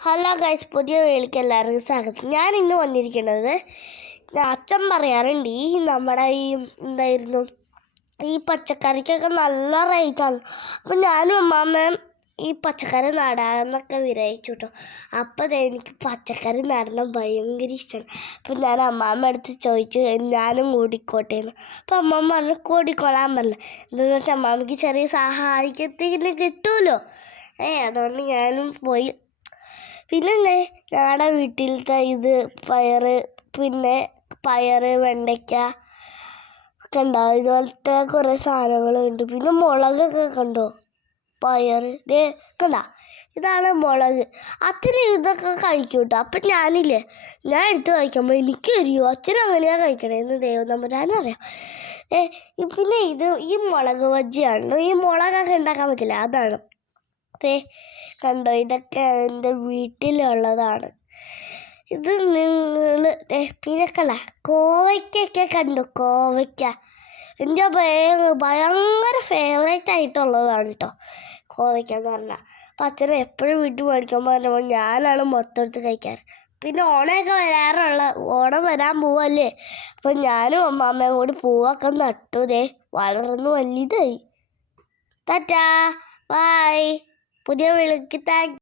Hello guys പുതിയ വീട്ടിലേക്ക് എല്ലാവർക്കും സ്വാഗതം. ഞാൻ ഇന്ന് വന്നിരിക്കുന്നത് അച്ഛൻ പറയാറുണ്ട് ഈ നമ്മുടെ ഈ എന്തായിരുന്നു ഈ പച്ചക്കറിക്കൊക്കെ നല്ല റേറ്റാണ് അപ്പം ഞാനും അമ്മാമ്മയും ഈ പച്ചക്കറി നടാന്നൊക്കെ വിരയിച്ചു കേട്ടോ അപ്പോൾ എനിക്ക് പച്ചക്കറി നടണം ഭയങ്കര ഇഷ്ടമാണ് അപ്പം ഞാൻ അമ്മാമ്മ അടുത്ത് ചോദിച്ചു ഞാനും കൂടിക്കോട്ടേന്ന് അപ്പം അമ്മമ്മ പറഞ്ഞു കൂടിക്കൊള്ളാൻ പറഞ്ഞു. എന്താണെന്ന് വെച്ചാൽ അമ്മാമ്മയ്ക്ക് ചെറിയ സഹായിക്കത്തിന് കിട്ടുമല്ലോ ഏ അതുകൊണ്ട് ഞാനും പോയി പിന്നെ ഞങ്ങളുടെ വീട്ടിലത്തെ ഇത് പയറ് പിന്നെ പയറ് വെണ്ടയ്ക്ക ഒക്കെ ഉണ്ടാവും ഇതുപോലത്തെ കുറേ സാധനങ്ങളുണ്ട് പിന്നെ മുളകൊക്കെ കണ്ടോ പയറ് ദേ കണ്ട ഇതാണ് മുളക്. അച്ഛന് ഇതൊക്കെ കഴിക്കും കേട്ടോ അപ്പം ഞാനില്ലേ ഞാൻ എടുത്ത് കഴിക്കുമ്പോൾ എനിക്ക് അറിയോ അച്ഛൻ അങ്ങനെയാണ് കഴിക്കണേന്ന് ദൈവം നമ്പരാനറിയാം ഏ പിന്നെ ഇത് ഈ മുളക് ബജ്ജിയാണ് ഈ മുളകൊക്കെ ഉണ്ടാക്കാൻ പറ്റില്ല? അതാണ്. ദേ കണ്ടോ? ഇതൊക്കെ എന്റെ വീട്ടിലുള്ളതാണ്. ഇത് നിങ്ങൾ പിന്നെ കണ്ട കോവയ്ക്കൊക്കെ കണ്ടു കോവയ്ക്ക. എന്റെ ഭയ- ഭയങ്കര ഫേവറേറ്റ് ആയിട്ടുള്ളതാണ് കേട്ടോ കോവയ്ക്ക എന്ന് പറഞ്ഞാൽ അപ്പം അച്ഛനെ എപ്പോഴും വീട്ടിൽ മേടിക്കുമ്പോൾ പറഞ്ഞപ്പോൾ ഞാനാണ് മൊത്തം എടുത്ത് കഴിക്കാറ് പിന്നെ ഓണമൊക്കെ വരാറുള്ള ഓണം വരാൻ പോവല്ലേ? അപ്പം ഞാനും അമ്മാമ്മയും കൂടി പൂവൊക്കെ നട്ടു ദേ വളർന്നു വലുതായി. Tata bye. പുതിയ വിളിക്ക് താങ്ക്